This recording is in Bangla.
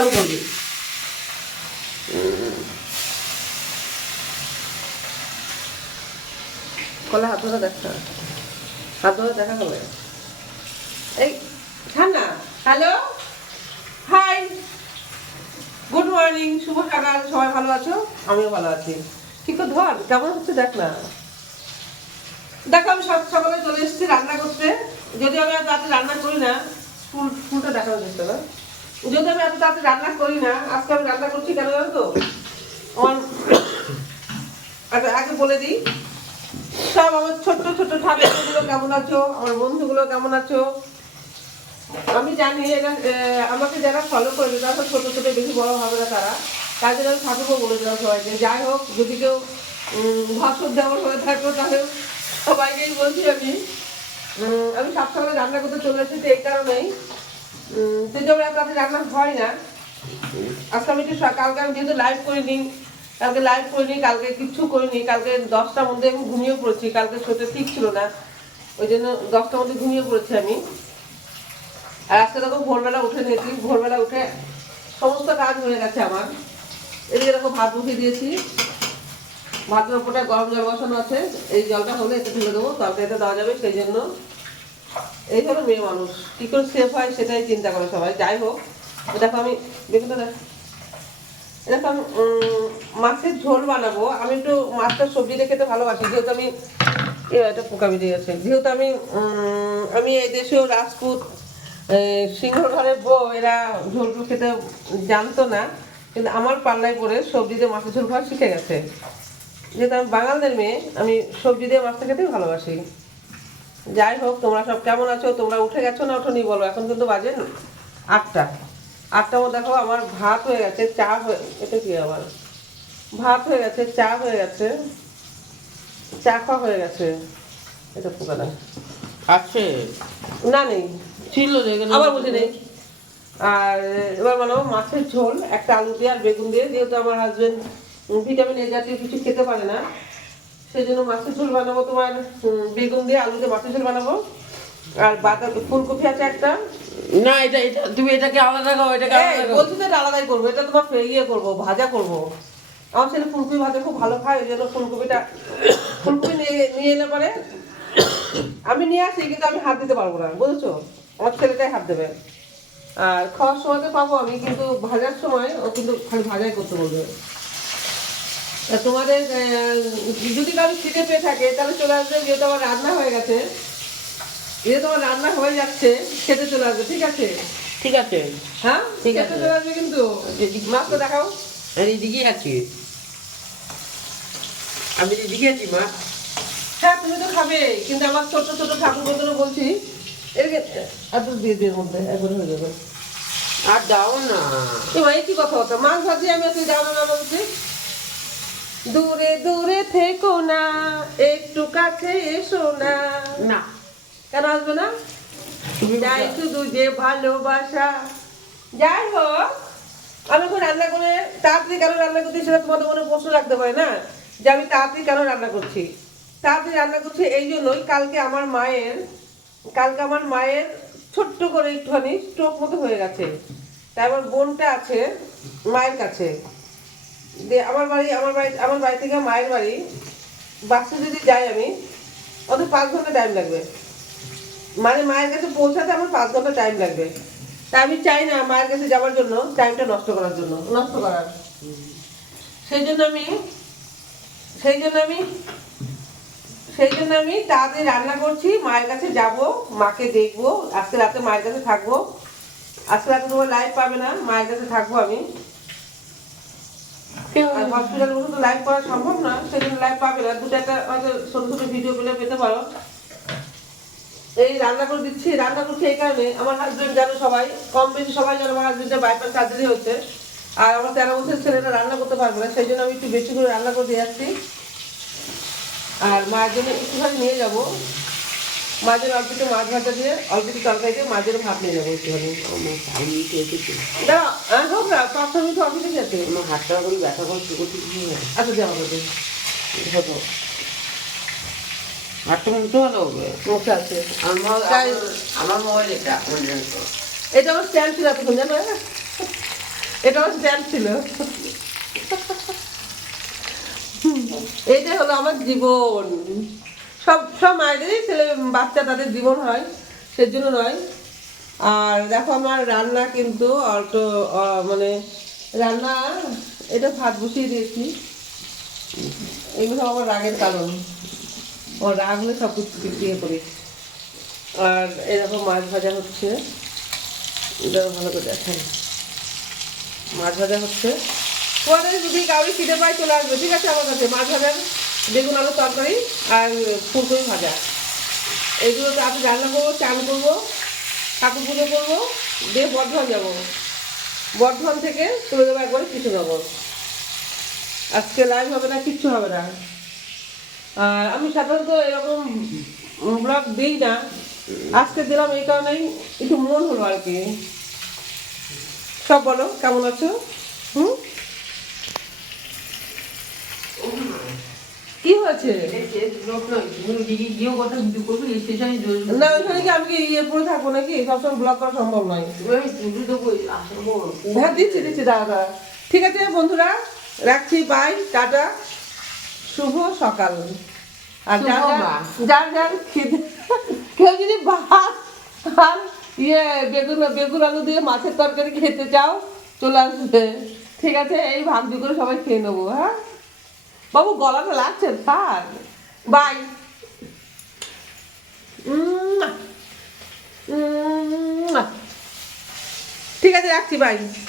চালু করবি কলে হাত ধরে দেখা হাত ধরে দেখা কলে এই ঠান্ডা হ্যালো? হাই। গুড মর্নিং, শুভ সকাল। সবাই ভালো আছো? আমিও ভালো আছি। ঠিক তো ধর, কেমন হচ্ছে দেখ না। দেখো আমি সব সকালে চলে এসেছি রান্না করতে। যদি আমি এত তাড়াতাড়ি রান্না করি না ফুল ফুলটা দেখানো যেত না যদি আমি এত তাড়াতাড়ি রান্না করি না, আজকে আমি রান্না করছি কেন জানো তো? আমার আচ্ছা আগে বলে দিই। সব আমার ছোট্ট ছোট্ট ঠাকুরগুলো কেমন আছো? আমার বন্ধুগুলো কেমন আছো? আমি জানি এটা আমাকে যারা ফলো করে তারা সব ছোট ছোট, বেশি বড় হবে না তারা। জন্য আমি ঠাকুরও বলে দিলাম সবাইকে। যাই হোক, যদি কেউ ভাসুর দেওয়ার হয়ে থাকো তাহলে সবাইকেই বলছি আমি। আমি সব সকালে রান্না করতে চলে এসেছি এই কারণেই। আমার এত রান্না হয় না। আজকে আমি কালকে আমি যেহেতু লাইভ করিনি, কালকে লাইভ করিনি, কালকে কিচ্ছু করিনি, কালকে দশটার মধ্যে আমি ঘুমিয়ে পড়েছি, কালকে শরীরটা ঠিক ছিল না, ওই জন্য দশটার মধ্যে ঘুমিয়ে পড়েছি আমি। আর আজকে দেখো ভোরবেলা উঠে নিয়েছি, ভোরবেলা উঠে সমস্ত কাজ হয়ে গেছে আমার। এদিকে দেখো ভাত বসিয়ে দিয়েছি। ভাতের ওপরটা গরম জল বসানো আছে, এই জলটা হলে এতে ঢেলে দেবো, তরকারিতে দেওয়া যাবে সেই জন্য। এই হলো মেয়ে মানুষ। কী করে সেফ হয় সেটাই চিন্তা করে সবাই। যাই হোক দেখো আমি বেগুনটা দেখ এরকম আমি মাছের ঝোল বানাবো। আমি একটু মাছটা সবজি দিয়ে খেতে ভালোবাসি। যেহেতু আমি এটা পোকা বেরিয়ে গেছে যেহেতু আমি আমি এই দেশেও রাজপুত সিংহ ঘরের বউ, এরা ঝোল টোল খেতে জানতো না। কিন্তু আমার পাল্লায় পরে সবজি দিয়ে মাছের ঝোল খাওয়া শিখে গেছে। যেহেতু আমি বাঙালদের মেয়ে, আমি সবজি দিয়ে মাছটা খেতেই ভালোবাসি। যাই হোক তোমরা সব কেমন আছো? তোমরা উঠে গেছো না ওঠো নি বলো? এখন কিন্তু বাজে আটটা। আটটা মধ্যে দেখো আমার ভাত হয়ে গেছে চা হয়ে এটা কি আবার? ভাত হয়ে গেছে চা হয়ে গেছে চা খাওয়া হয়ে গেছে। এটা পোকাটা আছে। না নেই। ছিল আবার বুঝি নেই। আর এবার বানাবো মাছের ঝোল একটা আলু দিয়ে আর বেগুন দিয়ে যেহেতু আমার হাজবেন্ড ভিটামিন এ জাতীয় কিছু খেতে পারে না সেই জন্য মাছের ঝোল বানাবো তোমার বেগুন দিয়ে আলু দিয়ে মাছের ঝোল বানাবো। আর বাটা ফুলকপি আছে একটা। না এটা এটা তুমি এটাকে আলাদা খাও এটাকে বলছি তো এটা আলাদাই করব এটা তোমার ইয়ে করব ভাজা করব। আমার ছেলে ফুলকপি ভাজা খুব ভালো খায় ওই জন্য ফুলকপিটা ফুলকপি নিয়ে নিয়ে এলে পরে আমি নিয়ে আসি কিন্তু আমি হাত দিতে পারব না বুঝেছ? আমার ছেলেটাই হাত দেবে। আর খাওয়ার সময় তো পাবো আমি কিন্তু ভাজার সময় ও কিন্তু খালি ভাজাই করতে বলবে। তোমাদের যদি কারও খিদে পেয়ে থাকে তাহলে চলে আসবে যেহেতু আমার রান্না হয়ে গেছে। যেহেতু আমার রান্না হয়ে যাচ্ছে খেতে চলে আসবে ঠিক আছে? ঠিক আছে। হ্যাঁ? ঠিক আছে। চলে আসবে কিন্তু? মাছটা দেখাও। আর এদিকে আছি। আমি এদিকে আছি মা। হ্যাঁ তুমি তো খাবে কিন্তু আমার ছোট ছোট ঠাকুর বন্ধুরা বলছি এত দিয়ে দিয়ে মধ্যে একবার হয়ে যাবে। আর দাও না। এবার কি কথা হতো মাছ ভাজি আমি তুই দাও না বলছি। দূরে দূরে থেকো না একটু কাছে এসো না। না কেন আসবে না? যাই শুধু যে ভালোবাসা। যাই হোক আমি এখন রান্না করে তাড়াতাড়ি কেন রান্না করছি সেটা তোমাদের মনে প্রশ্ন রাখতে পারে না যে আমি তাড়াতাড়ি কেন রান্না করছি? তাড়াতাড়ি রান্না করছি এই জন্যই কালকে আমার মায়ের কালকে আমার মায়ের ছোট্ট করে একটুখানি স্ট্রোক মতো হয়ে গেছে। তাই আমার বোনটা আছে মায়ের কাছে। দিয়ে আমার বাড়ি আমার বাড়ি আমার বাড়ি থেকে মায়ের বাড়ি বাসে যদি যাই আমি অত পাঁচ ঘণ্টা টাইম লাগবে। মানে মায়ের কাছে পৌঁছাতে আমার পাঁচ ঘণ্টা টাইম লাগবে। তাই আমি চাই না মায়ের কাছে যাওয়ার জন্য টাইমটা নষ্ট করার জন্য। নষ্ট করার। সেই জন্য আমি সেই জন্য আমি সেই জন্য আমি তাড়াতাড়ি রান্না করছি মায়ের কাছে যাব মাকে দেখব আজকে রাতে মায়ের কাছে থাকব। আজকে রাতে তোমার লাইভ পাবে না মায়ের কাছে থাকব আমি। আর হসপিটাল বসে তো লাইভ করা সম্ভব না সেই জন্য লাইভ পাবে না। দুটো একটা হয়তো ছোট ছোট ভিডিও পেলে পেতে পারো। এই রান্না করে দিচ্ছি রান্না করছি এই কারণে আমার হাজবেন্ড জানো সবাই, কম বেশি সবাই জানো আমার হাজবেন্ডের বাইপাস সার্জারি হচ্ছে। আর আমার তেরো বছরের ছেলেটা রান্না করতে পারবে না, সেই জন্য আমি একটু বেশি করে রান্না করে দিয়ে আসছি। আর মায়ের জন্য একটুখানি নিয়ে যাব। জন্য অল্প একটু মাছ ভাজা দিয়ে অল্প একটু তরকারি দিয়ে জন্য ভাত নিয়ে যাব একটুখানি। হ্যাঁ হোক না পাঁচটা মিনিট অফিসে গেছে আমার হাতটা এখন ব্যথা করছে আচ্ছা যাওয়া হবে হাতটা মুখতে ভালো হবে মুখে আছে। আমার মোবাইল এটা এটা আমার স্ট্যান্ড ছিল এতক্ষণ জানো? হ্যাঁ? এটা আমার স্ট্যান্ড ছিল। হলো আমার জীবন। সব সব মায়েদেরই ছেলে বাচ্চা তাদের জীবন হয়, সেজন্য নয়। আর দেখো আমার রান্না কিন্তু অল্প মানে রান্না, এটা ভাত বসিয়ে দিয়েছি। এগুলো আমার রাগের কারণ। আমার রাগ হলে সব কিছু বিক্রিয়ে করি। আর এরকম মাছ ভাজা হচ্ছে। এটা ভালো করে দেখেন। মাছ ভাজা হচ্ছে। পরে যদি কাউরি খিদে পায় চলে আসবে, ঠিক আছে আমার কাছে? মাছ ভাজার বেগুন, আলু, তরকারি আর ফুলকপি ভাজা। এগুলো তো আপনি রান্না করব, চান করব, ঠাকুর পুজো করব, দিয়ে বর্ধমান যাব। বর্ধমান থেকে চলে যাব একবারে কৃষ্ণনগর আজকে লাইভ হবে না, কিচ্ছু হবে না। আর আমি সাধারণত এরকম ব্লগ দিই না। আজকে দিলাম এই কারণেই একটু মন হলো আর কি। সব বলো, কেমন আছো? হুম? কি হয়েছে? না ওইখানে কি আমি কি ইয়ে পরে থাকব নাকি? সবসময় ব্লগ করা সম্ভব নয়। হ্যাঁ দিচ্ছি দিচ্ছি দাদা দাদা ঠিক আছে বন্ধুরা রাখছি বাই টাটা। শুভ সকাল। আর। যার যার খিদে কেউ যদি ভাত আর ইয়ে বেগুন বেগুন আলু দিয়ে মাছের তরকারি খেতে চাও চলে আসবে। ঠিক আছে এই ভাগ করে সবাই খেয়ে নেব হ্যাঁ? বাবু গলাটা লাগছে পার বাই ঠিক আছে রাখছি বাই